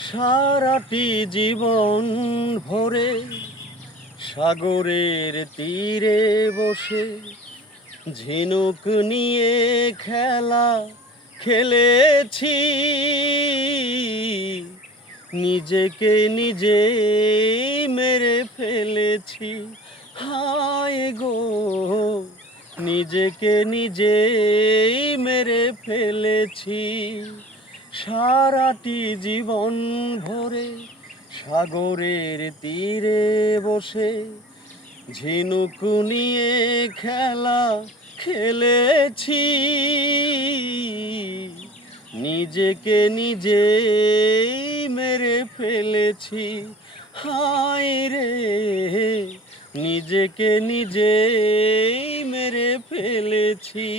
সারাটি জীবন ভরে সাগরের তীরে বসে ঝিনুক নিয়ে খেলা খেলেছি। নিজেকে নিজে মেরে ফেলেছি। হায় গো, নিজেকে নিজে মেরে ফেলেছি। সারাটি জীবন ভরে সাগরের তীরে বসে ঝিনুক নিয়ে খেলা খেলেছি। নিজেকে নিজে মেরে ফেলেছি। হায় রে, নিজেকে নিজে মেরে ফেলেছি।